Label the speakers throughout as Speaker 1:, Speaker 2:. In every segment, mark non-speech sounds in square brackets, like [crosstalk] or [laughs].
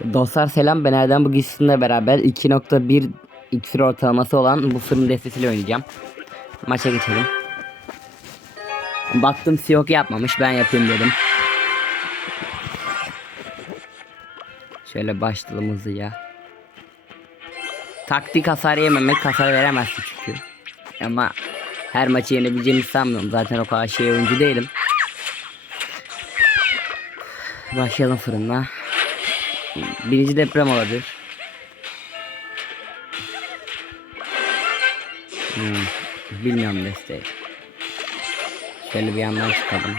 Speaker 1: Dostlar selam ben Erdem bugün sizinle beraber 2.1 iksir ortalaması olan bu fırın destesiyle oynayacağım. Maça geçelim. Baktım Siyok yapmamış ben yapayım dedim. Şöyle başlayalım hızlıca. Taktik hasar yememek hasar veremezsin çünkü. Ama her maçı yenebileceğimi sanmıyorum. Zaten o kadar şey oyuncu değilim. Başlayalım fırınla. Birinci deprem olabilir. Hmm, bilmiyorum desteği. Şöyle bir yandan çıkalım.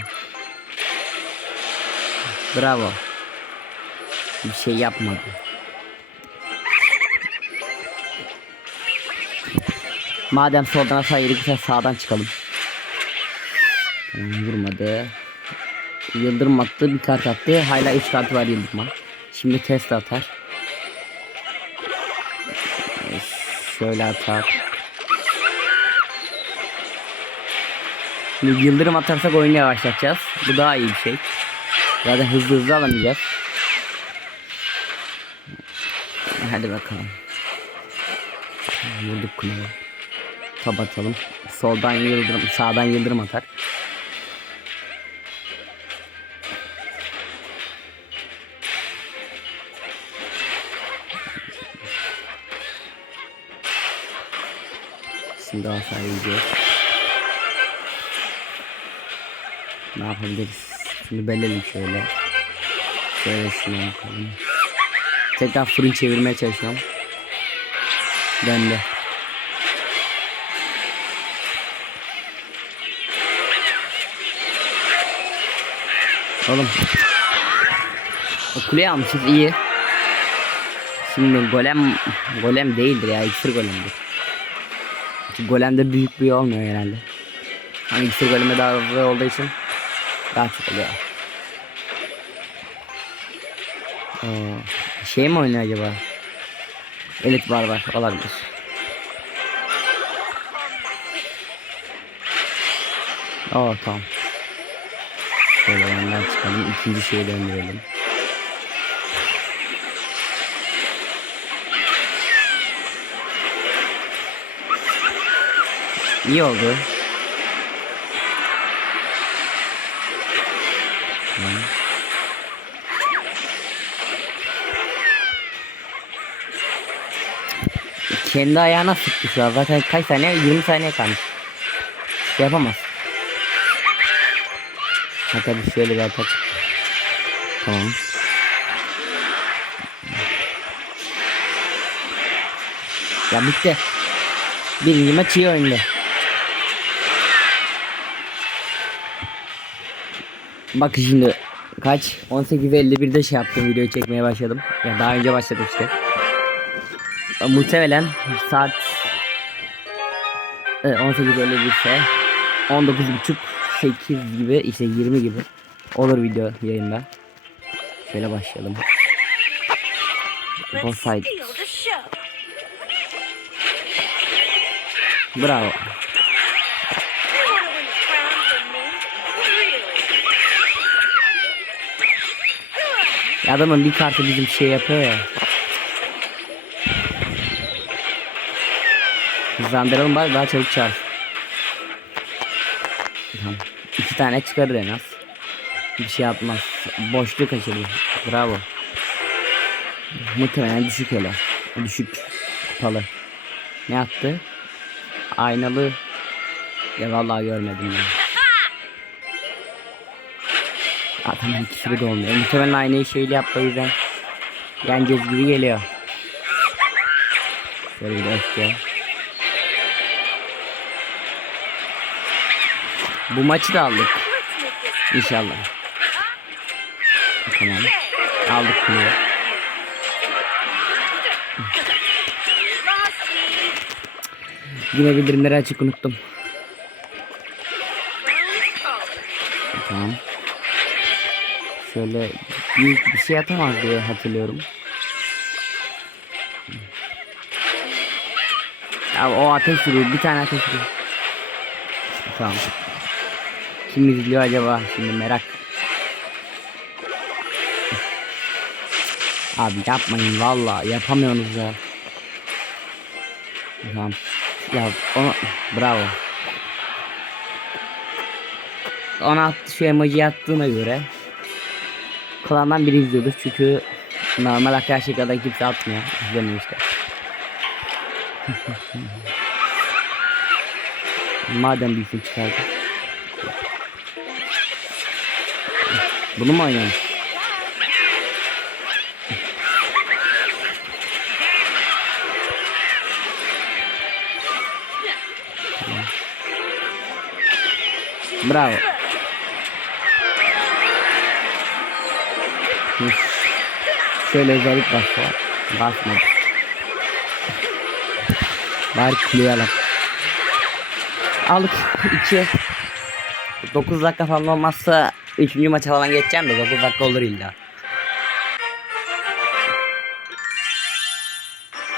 Speaker 1: Bravo. Bir şey yapmadı. Madem soldan aşağı yürüyüp sağdan çıkalım. Tamam, vurmadı. Yıldırım attı bir kart attı. Hala 3 kartı var Yıldırım'a. Şimdi test atar. Şöyle atar. Şimdi yıldırım atarsak oyunu yavaşlatacağız. Bu daha iyi bir şey. Zaten hızlı hızlı alamayacağız. Hadi bakalım. Vurduk kuleye. Kapatalım. Soldan yıldırım, sağdan yıldırım atar. Şimdi hasar yiyeceğiz. Ne yapabiliriz? Şimdi bellelim şöyle. Şöyle şunu yapalım. Tekrar fırın çevirmeye çalışıyorum. Döndü. Oğlum. O kuleyi almışız iyi. Şimdi golem golem değildir ya iksir golemdir. Çünkü golemde büyük bir olmuyor genelde. Hani iksir goleme daha hızlı olduğu için daha çok oluyor. Oo, şey mi oynuyor acaba? Elit var var olabilir. Oo tamam. Şöyle yandan çıkalım. ikinci şeyi döndürelim. İyi oldu. Kendi ayağına sıktı şu an. Zaten kaç saniye? 20 saniye kalmış. Yapamaz. Ha tabii şöyle bir atak. Tamam. Ya bitti. Birinci maç iyi oynadı. Bak şimdi kaç 18.51'de şey yaptım videoyu çekmeye başladım. Ya daha önce başladım işte. Muhtemelen saat evet, 18.51 ise 19.30 8 gibi işte 20 gibi olur video yayında. Şöyle başlayalım. Boss. Bravo. Adamın bir kartı bizim şey yapıyor ya. Hızlandıralım bari daha çabuk çağır. Tamam. İki tane çıkarır en az. Bir şey yapmaz. Boşluk kaçırıyor. Bravo. Muhtemelen düşük öyle. Düşük palı. Ne attı? Aynalı. Ya vallahi görmedim ya. Adamın ikisi de olmuyor. Muhtemelen aynı şeyle yaptı o yüzden yeneceğiz gibi geliyor. Şöyle bir öfke. Bu maçı da aldık. İnşallah. Tamam. Aldık bunu. Yine bildirimleri açık unuttum. Tamam. Şöyle büyük bir şey atamaz diye hatırlıyorum. Ya o ateş vuruyor. Bir tane ateş vuruyor. Tamam. Kim izliyor acaba? Şimdi merak. Abi yapmayın valla yapamıyorsunuz ya. Tamam. Ya ona bravo. Ona şu emoji attığına göre klandan biri izliyordur çünkü normal arkadaşlık kadar kimse atmıyor. İzlemiyor işte. [laughs] Madem bir isim çıkardı. Bunu mu oynuyorsun? Bravo. [laughs] Şöyle özellik bassa. Basmadı. Bari kuleye alak. Aldık 2. 9 dakika falan olmazsa 3. maça falan geçeceğim de 9 dakika olur illa.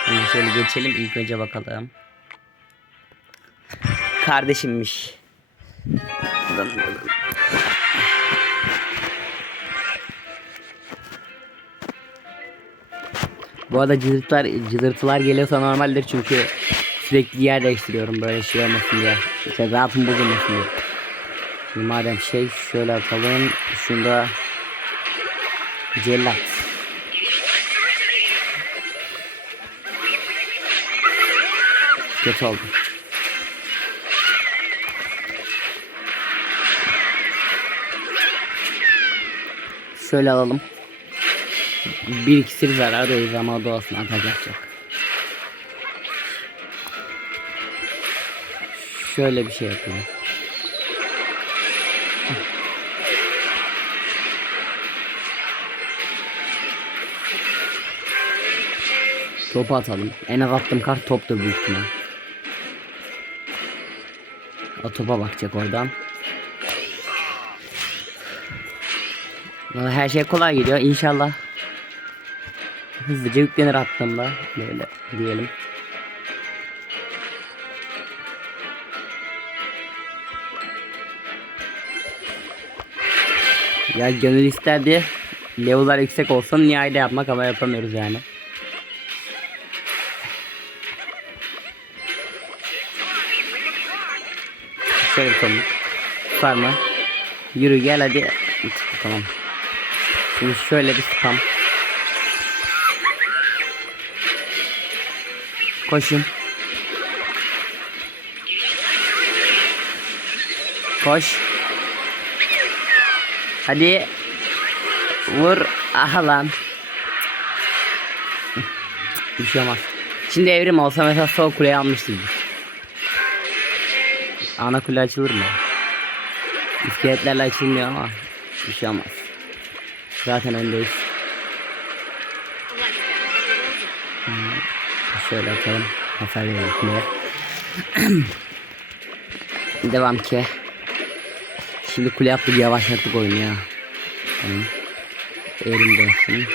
Speaker 1: Şimdi şöyle geçelim ilk önce bakalım. Kardeşimmiş. Bu arada cızırtılar, cızırtılar geliyorsa normaldir çünkü sürekli yer değiştiriyorum böyle şey olmasın diye. İşte rahatım bozulmasın diye. Şimdi madem şey şöyle atalım. Şunda cellat. Kötü oldu. Şöyle alalım. Bir ikisir zarar değil ama doğasını atacak çok. Şöyle bir şey yapayım. Topu atalım. En az attığım kart toptur büyük ihtimal. O topa bakacak oradan. Her şey kolay gidiyor. İnşallah hızlıca yüklenir attığımda. Böyle diyelim. Ya gönül isterdi. Level'lar yüksek olsun nihayet yapmak ama yapamıyoruz yani. Şöyle tutalım. Sarma. Yürü gel hadi. Tamam. Şimdi şöyle bir spam. Koşun. Koş. Hadi. Vur. Aha lan. Bir şey olmaz. Şimdi evrim olsa mesela sol kuleyi almıştık. Ana kule açılır mı? İskeletlerle açılmıyor ama bir şey olmaz. Zaten öndeyiz. Şöyle atalım. Verelim kuleye. [clears throat] Devam ki. Şimdi kule yaptık yavaşlattık oyunu ya. Tamam. Eğrim dönsün.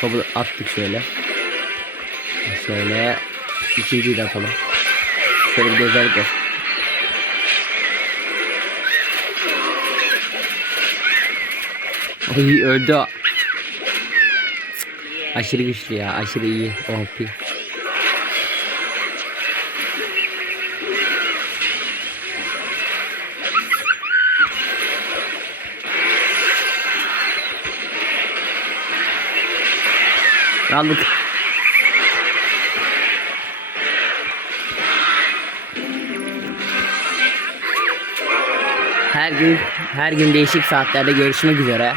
Speaker 1: Topu attık şöyle. Şöyle ikinciyi de atalım. Şöyle bir özellik var. Ay öldü. Aşırı güçlü ya, aşırı iyi. OP. Aldık. Her gün her gün değişik saatlerde görüşmek üzere.